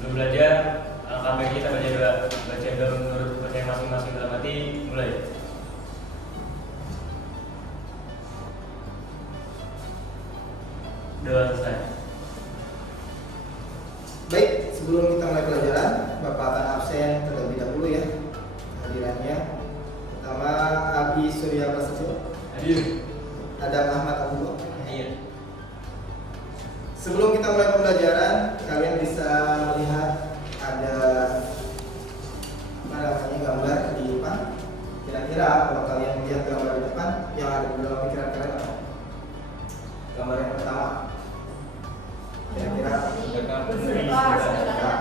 Sebelum belajar, alangkah baik kita baca doa menurut percaya masing-masing dalam hati. Mulai. Doa selesai. Baik, sebelum kita mulai pelajaran, Bapak akan absen terlebih dahulu ya hadirannya. Pertama, Abi Surya Prasetyo. Hadir. Ada Ahmad Abu. Hadir. Sebelum kita mulai pembelajaran, kalian bisa melihat ada gambar di depan. Kira-kira kalau kalian melihat gambar di depan, yang ada di dalam pikiran kalian apa? Gambar yang pertama. Kira-kira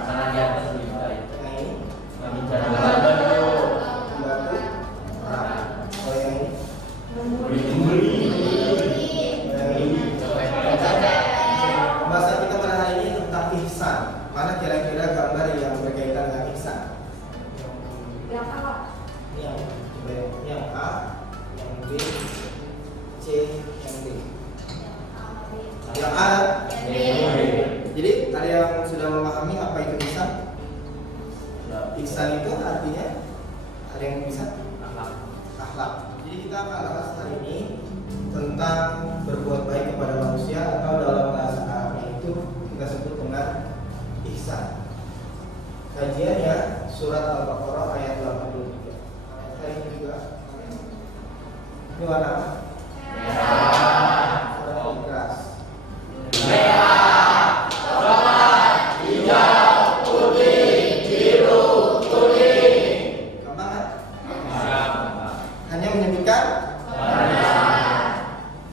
Tangan di atas itu. yang ini Bicara batu. Kalau yang ini, pembahasan kita pada hari ini tentang ihsan. Mana kira-kira gambar yang berkaitan dengan ihsan? Yang A, yang B, C, yang D. Yang A. Jadi ada yang sudah memahami apa itu ihsan? Ihsan itu artinya ada yang bisa akhlak. Jadi kita akan bahas hari ini tentang berbuat baik kepada manusia, atau dalam bahasa Arabnya itu kita sebut dengan ihsan. Kajiannya surat Al-Baqarah ayat 83. Ayat hari ini juga ini warna apa? Warna keras. Gampang kan? Hanya menyebutkan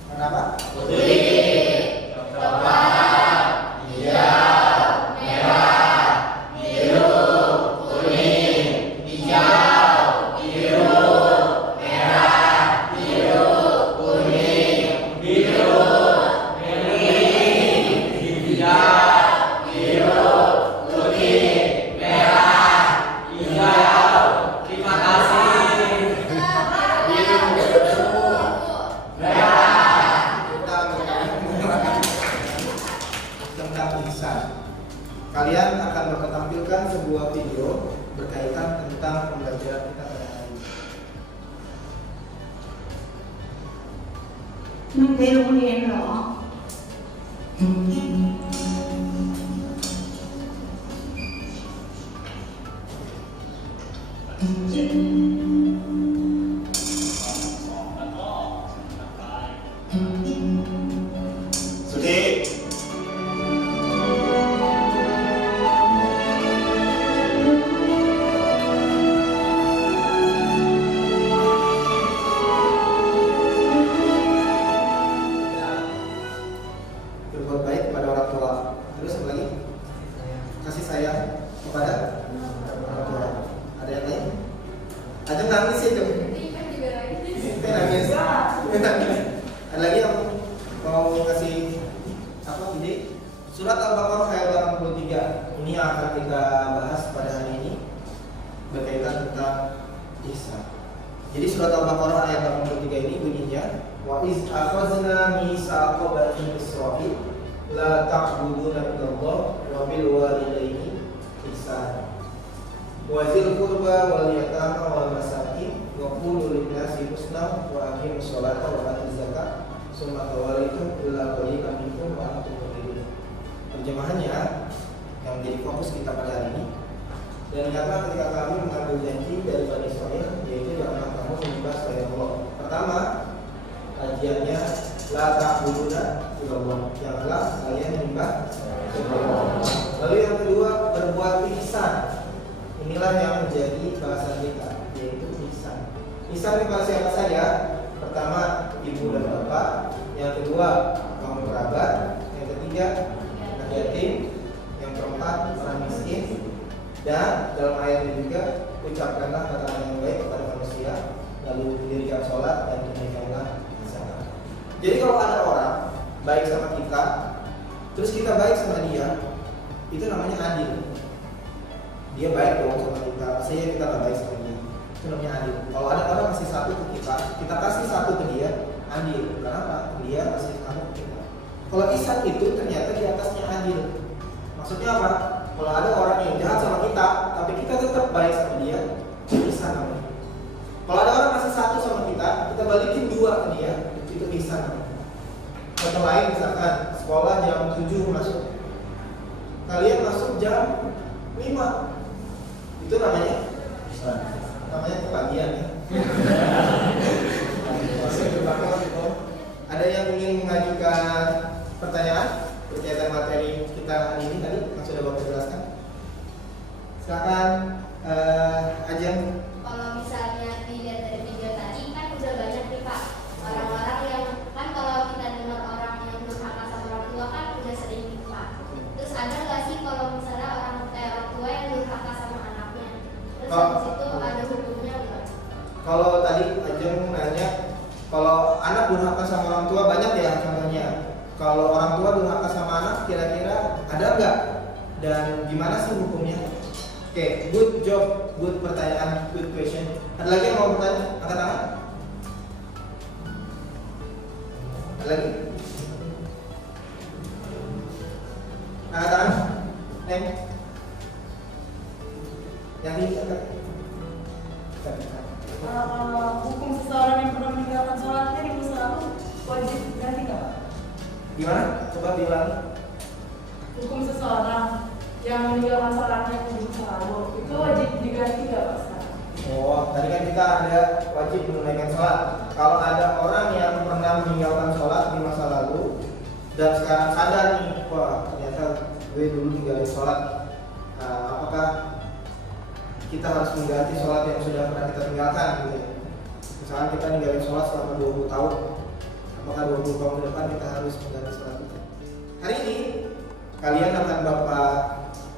kenapa? Tentang ihsan. Kalian akan bertampilkan sebuah video berkaitan tentang pembelajaran kita pada hari ini. มึงไปโรงเรียนเหรอ Suti. Berbuat baik kepada orang tua. Terus apa lagi? Kasih sayang kepada orang tua. Ada yang lain? Ada nangis itu. Nangis. Ada lagi yang mau kasih apa ide? Surat Al-Baqarah ayat 83. Ini yang akan kita bahas pada hari ini berkaitan tentang ihsan. Jadi surat Al-Baqarah ayat 83 ini bunyinya wa iz akhadna mitsaqa bani Israil la ta'buduna illallah wa bil walidayni ihsana wa zil qurba wal yatama wal masakin wa qulu lin nasi husna wa aqimus sholata wa atuz zakat summa tawallaytum illa qalilan minkum wa antum mu'ridun. Terjemahannya yang menjadi fokus kita pada hari ini, dan ingatlah ketika kami mengambil janji dari Bani Israil, yaitu janganlah kamu menyembah selain Allah. Pertama, kajiannya la ta'buduna illallah, janganlah kalian menyembah selain Allah. Lalu yang kedua, berbuat ihsan. Inilah yang menjadi bahasan kita, yaitu ihsan. Ihsan kepada siapa saja? Pertama, ibu dan bapak. Yang kedua, kaum kerabat. Yang ketiga, anak yatim. Yang keempat, orang miskin. Dan dalam ayat ini juga, ucapkanlah kata-kata yang baik kepada manusia, lalu dirikan sholat dan tunaikanlah zakat. Jadi kalau ada orang baik sama kita, terus kita baik sama dia, itu namanya adil. Dia baik dong sama kita, saya kita nggak baik sama dia, itu namanya adil. Kalau ada orang kasih satu ke kita kasih satu ke dia, adil. Kenapa? Dia kasih satu ke kita. Kalau ihsan itu ternyata di atasnya adil. Maksudnya apa? Kalau ada orang kalian masuk jam 5. Itu namanya kepagian ya. Masuk ke belakang gitu. Ada yang ingin mengajukan pertanyaan berkaitan materi kita hari ini tadi yang sudah Bapak jelaskan? Silakan Ajeng. Kalau misalnya dilihat dari video tadi kan udah banyak nih Pak orang-orang yang kan kalau kita dengar orang yang durhaka sama orang tua kan udah sering nih Pak. Terus ada nggak sih kalau misalnya orang tua yang durhaka sama anaknya? Terus habis itu ada hukumnya nggak? Kalau tadi Ajeng nanya kalau anak durhaka sama orang tua banyak ya contohnya. Kalau orang tua durhaka sama anak kira-kira ada nggak? Dan gimana sih hukumnya? Oke, good job, good pertanyaan, good question. Ada lagi yang mau bertanya? Angkat tangan. Ada lagi? Angkat tangan. Neng. Yang ini angkat. Hukum seseorang yang pernah meninggalkan sholatnya di masa lalu wajib ganti nggak Pak? Gimana? Coba diulangi. Hukum seseorang yang meninggalkan sholatnya di masa lalu itu wajib diganti nggak Pak sekarang? Oh, tadi kan kita ada wajib menunaikan sholat. Kalau ada orang yang pernah meninggalkan sholat di masa lalu dan sekarang sadar nih, wah ternyata gue dulu tinggalin sholat. Apakah kita harus mengganti sholat yang sudah pernah kita tinggalkan gitu ya? Misalnya kita ninggalin sholat selama 20 tahun, apakah 20 tahun ke depan kita harus mengganti sholat itu? Hari ini kalian akan Bapak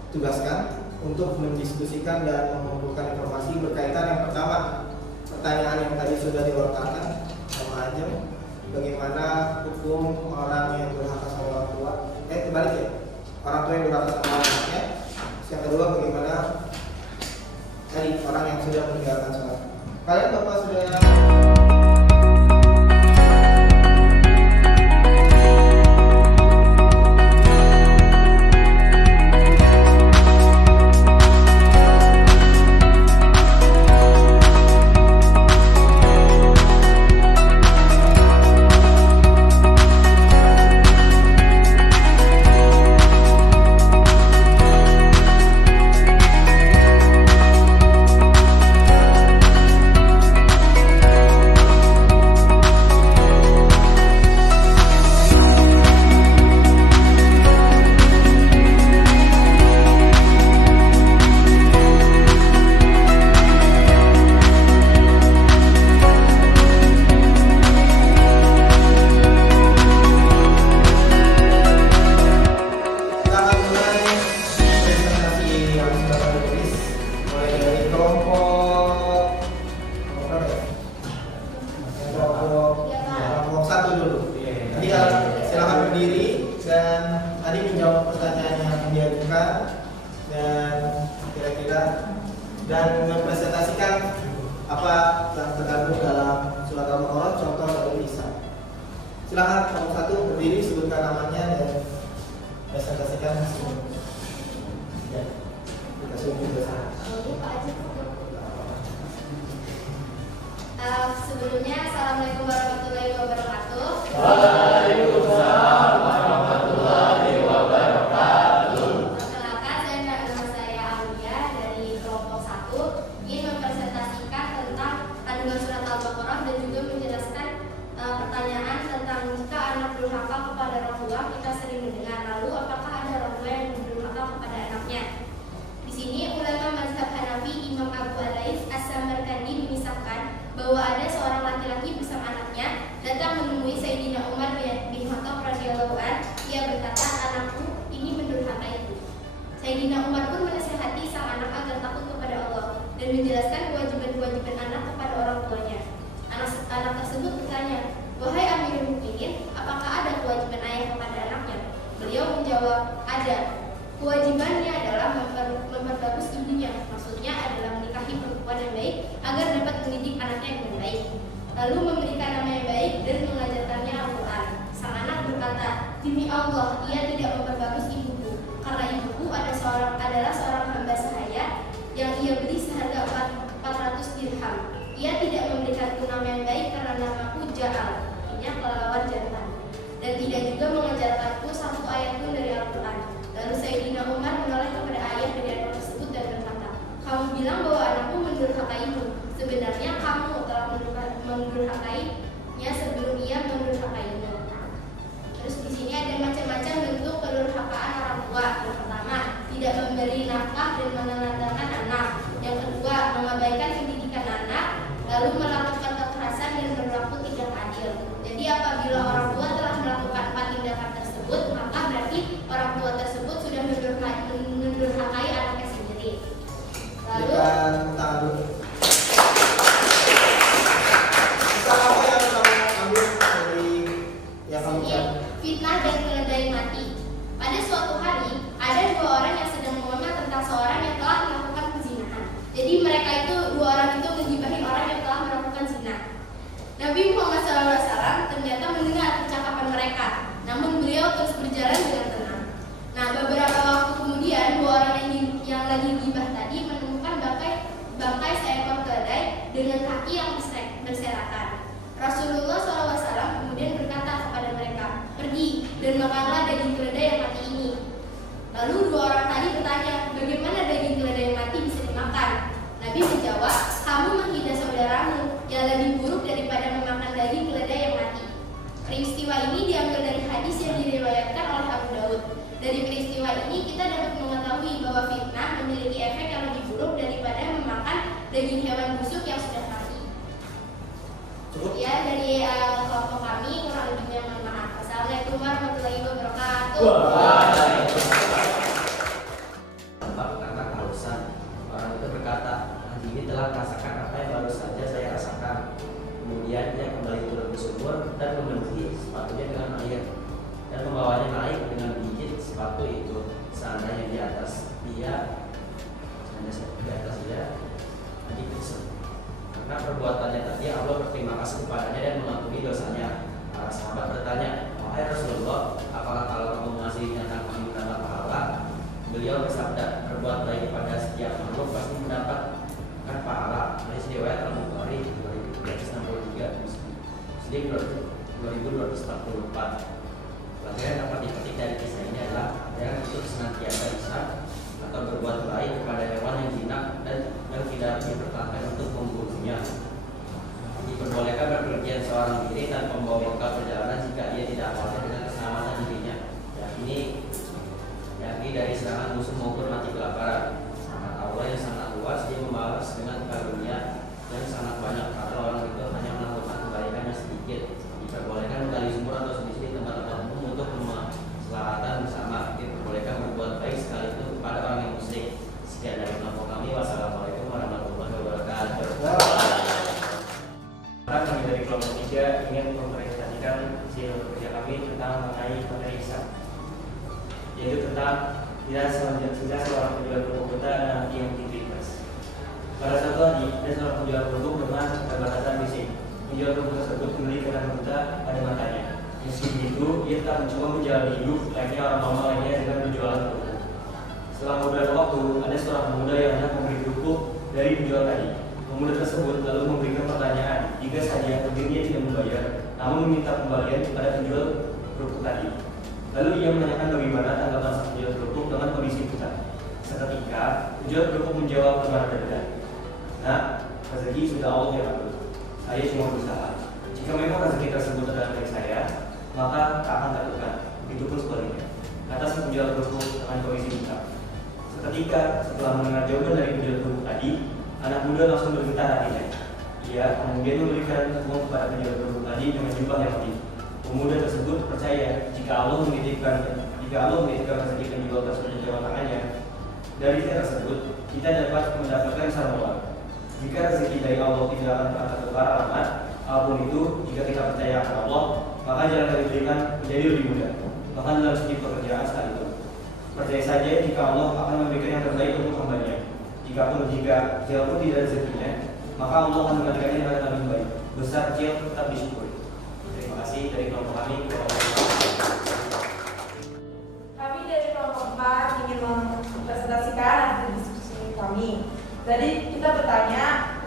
tugaskan untuk mendiskusikan dan mengumpulkan informasi berkaitan yang pertama, pertanyaan yang tadi sudah dilontarkan sama Ajeng, bagaimana hukum orang yang durhaka sama orang tua? Kembali ya, orang tua yang durhaka sama anaknya. Yang kedua, bagaimana tadi orang yang sudah meninggalkan sholat? Kalian Bapak sudah dan mempresentasikan apa yang terkandung dalam surat Al-Baqarah, contoh dari Isa. Silakan kamu satu berdiri, sebutkan namanya dan presentasikan hasilnya. Ya, dikasih juga sana. Sebelumnya, assalamualaikum warahmatullahi wabarakatuh. Waalaikumsalam warahmatullahi wabarakatuh. Perkenalkan, nama saya Aulia dari kelompok 1 ingin mempresentasikan tentang kandungan surat Al-Baqarah dan juga menjelaskan pertanyaan tentang jika anak durhaka kepada orang tua. Kita sering mendengar, lalu apakah ada orang tua yang durhaka kepada anaknya? Di sini ulama mazhab Hanafi Imam Abu Alais As-Samarkandi memisahkan bahwa ada seorang laki-laki bersama anaknya datang menemui Sayyidina Umar bin Khattab radhiyallahu anhu. Ia berkata, anakku ini mendurhakaiku. Sayyidina Umar pun menasihati sang anak agar takut kepada Allah dan menjelaskan kewajiban-kewajiban anak kepada orang tuanya. Anak tersebut bertanya, wahai Amirul Mukminin, apakah ada kewajiban ayah kepada anaknya? Beliau menjawab, ada. Kewajibannya adalah memperbagus ibunya, maksudnya adalah menikahi perempuan yang baik agar dapat mendidik anaknya dengan baik, lalu memberikan nama yang baik dan mengajarkannya Al-Quran. Sang anak berkata, demi Allah, ia tidak memperbagus ibuku, karena ibuku adalah seorang hamba sahaya yang ia beli seharga 400 dirham. Ia tidak memberikanku nama yang baik karena namaku Ja'al, artinya kelelawar jantan, dan tidak juga mengajarkanku satu ayat pun dari Al-Quran. Lalu Sayyidina Umar memberi nafkah dan menelantarkan anak. Yang kedua, mengabaikan pendidikan anak, lalu melakukan kekerasan dan berlaku tidak adil. Jadi apabila orang tua telah melakukan 4 tindakan tersebut, maka berarti orang tua tersebut sudah mendurhakai anaknya sendiri. Lalu Berikan tangan dulu. Pesan apa yang kamu ambil dari yang kamu Ini cari? fitnah dan keledai mati. Pada suatu hari, ada 2 orang yang sedang mengobrol tentang seorang yang telah melakukan penzinahan. Jadi mereka itu 2 orang itu menggibahin orang yang telah melakukan zina. Nabi Muhammad SAW ternyata mendengar percakapan mereka, namun beliau terus berjalan dengan tenang. Nah, beberapa waktu kemudian 2 orang yang lagi gibah tadi menemukan bangkai seekor keledai dengan kaki yang berserakan. Rasulullah SAW kemudian berkata kepada mereka, "Pergi dan makanlah daging keledai yang mati ini." Lalu 2 orang tadi bertanya, "Bagaimana daging keledai yang mati bisa dimakan?" Nabi menjawab, "Kamu menghina saudaramu yang lebih buruk daripada memakan daging keledai yang mati." Peristiwa ini diambil dari hadis yang diriwayatkan oleh Abu Daud. Dari peristiwa ini kita dapat mengetahui bahwa fitnah memiliki efek yang lebih buruk daripada memakan daging hewan busuk yang sudah mati. Cukup? Ya, dari kelompok kami kurang lebihnya mohon maaf. Assalamualaikum warahmatullahi wabarakatuh. Sebab karena kehausan, orang itu berkata, "Haji ini telah merasakan apa yang baru saja saya rasakan." Kemudian dia kembali turun ke sumur dan memenuhi sepatunya dengan air dan membawanya naik dengan menggigit sepatu itu. Seandainya di atas dia nanti kusut. Karena perbuatannya tadi Allah berterima kasih kepadanya dan mengampuni dosanya. Para sahabat bertanya, "Wahai Rasulullah, apakah kalau kamu mengasihinya tanpa mendapat pahala?" Beliau bersabda, "Berbuat baik pada setiap makhluk pasti mendapatkan pahala." Hadis riwayat Al-Bukhari 2263, Muslim 2244. Pelajaran yang dapat dipetik dari kisah ini adalah ajaran untuk senantiasa ihsan atau berbuat baik kepada hewan yang jinak dan yang tidak dipertahankan untuk membunuhnya. Diperbolehkan berpergian seorang diri tanpa membawa bekal perjalanan jika dia tidak khawatir dengan keselamatan dirinya, yakni dari serangan musuh maupun mati kelaparan. Rahmat Allah yang sangat luas, dia membalas dengan karunia yang sangat banyak karena orang itu hanya melakukan kebaikan yang sedikit. Diperbolehkan menggali sumur atau selisih di tempat-tempat umum untuk kemaslahatan bersama. Diperbolehkan berbuat baik sekalipun kepada orang yang musyrik. Sekian dari kelompok kami. Wassalamualaikum warahmatullahi wabarakatuh. Sekarang kami dari kelompok 3 ingin mempresentasikan hasil kerja kami tentang mengenai materi hisab, yaitu tentang tidak seorang penjual produk kita dan yang integritas. Pada satu hari, ada seorang penjual produk dengan keterbatasan fisik. Penjual produk tersebut memiliki kekurangan buta pada matanya. Meski begitu, ia telah mencoba menjalani hidup layaknya orang normal lainnya dengan berjualan produk. Setelah beberapa waktu, ada seorang pemuda yang hendak membeli kerupuk dari penjual tadi. Pemuda tersebut lalu memberikan pertanyaan jika saja pembelinya tidak membayar, namun meminta kembalian kepada penjual kerupuk tadi. Lalu ia menanyakan bagaimana tanggapan sang penjual kerupuk dengan kondisi buta. Seketika, penjual kerupuk menjawab dengan dada, "Nah, rezeki sudah Allah yang atur. Saya cuma berusaha. Jika memang rezeki tersebut adalah dari saya, maka tak akan takutkan. Begitupun sebaliknya," kata sang penjual kerupuk dengan kondisi buta. Seketika, setelah mendengar jawaban dari penjual kerupuk tadi, anak muda langsung bergetar hatinya. Ia kemudian memberikan uang kepada penjual kerupuk tadi dengan jumlah yang lebih. Pemuda tersebut percaya jika Allah menitipkan rezeki penjual tersebut di dalam tangannya. Dari kisah tersebut, kita dapat mendapatkan sarmola. Jika rezeki dari Allah tidak akan pernah tertukar alamat, apapun itu, jika kita percaya akan Allah, maka jalan yang diberikan menjadi lebih mudah. Bahkan dalam segi pekerjaan sekalipun. Percaya saja jika Allah akan memberikan yang terbaik untuk hambanya. Jika tidak rezekinya, maka Allah akan menggantikannya dengan yang lebih baik. Besar kecil tetap disyukuri. Terima kasih dari kelompok kami. Kami dari kelompok 4 ingin mempresentasikan hasil diskusi kami. Jadi kita bertanya,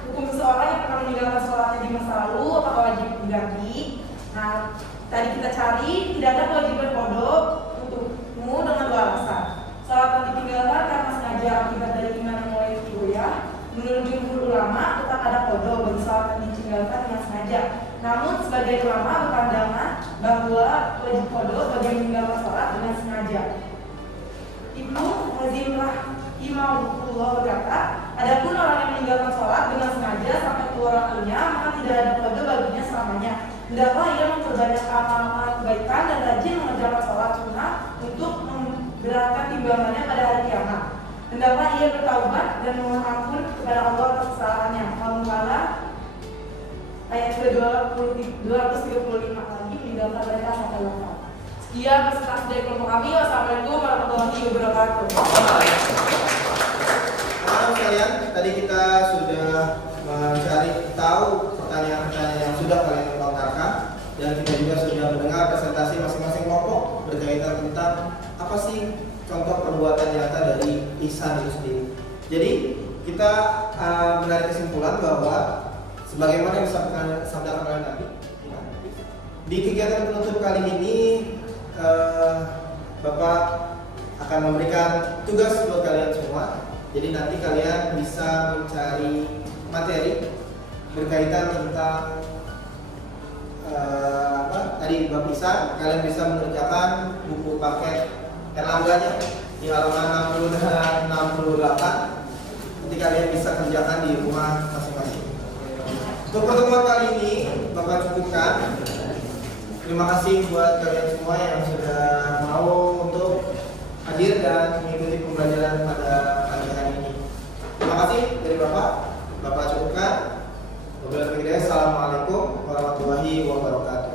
hukum seseorang yang pernah meninggalkan sholatnya di masa lalu apakah wajib diganti? Nah, tadi kita cari tidak ada kewajiban kodok untukmu dengan 2 alasan. Sholat yang ditinggalkan karena sengaja akibat dari iman yang mulai goyah. Menurut jumhur ulama tetap ada kodok bagi sholat yang ditinggalkan dengan sengaja. Namun sebagai ulama berpandangan bahwa wajib kodok bagi yang meninggalkan sholat dengan sengaja. Ibnu Hazim rahimahullah berkata, adapun orang yang meninggalkan sholat dengan sengaja sampai keluar waktunya, maka tidak ada keluarga baginya selamanya. Hendaklah ia memperbanyak amal-amal kebaikan dan rajin mengerjakan sholat sunnah untuk menggerakkan timbangannya pada hari kiamat. Hendaklah ia bertaubat dan memohon ampun kepada Allah atas kesalahannya. Al-Mu'ala ayat 235 lagi meninggalkan mereka sampai wafat. Sekian presentasi dari kelompok kami. Wassalamualaikum warahmatullahi wabarakatuh. Nah, kalian tadi kita sudah mencari tahu pertanyaan-pertanyaan yang sudah kalian lontarkan, dan kita juga sudah mendengar presentasi masing-masing kelompok berkaitan tentang apa sih contoh perbuatan nyata dari ihsan itu sendiri. Jadi kita menarik kesimpulan bahwa sebagaimana yang disampaikan oleh Nabi, di kegiatan penutup kali ini Bapak akan memberikan tugas buat kalian semua. Jadi nanti kalian bisa mencari materi berkaitan tentang tadi bab ihsan. Kalian bisa mengerjakan buku paket Erlangganya di halaman 60 dan 68. Nanti kalian bisa kerjakan di rumah masing-masing. Untuk pertemuan kali ini Bapak cukupkan. Terima kasih buat kalian semua yang sudah mau untuk hadir dan mengikuti pembelajaran pada pagi hari ini. Terima kasih dari Bapak cukupkan. Wabillahi taufiq. Assalamualaikum warahmatullahi wabarakatuh.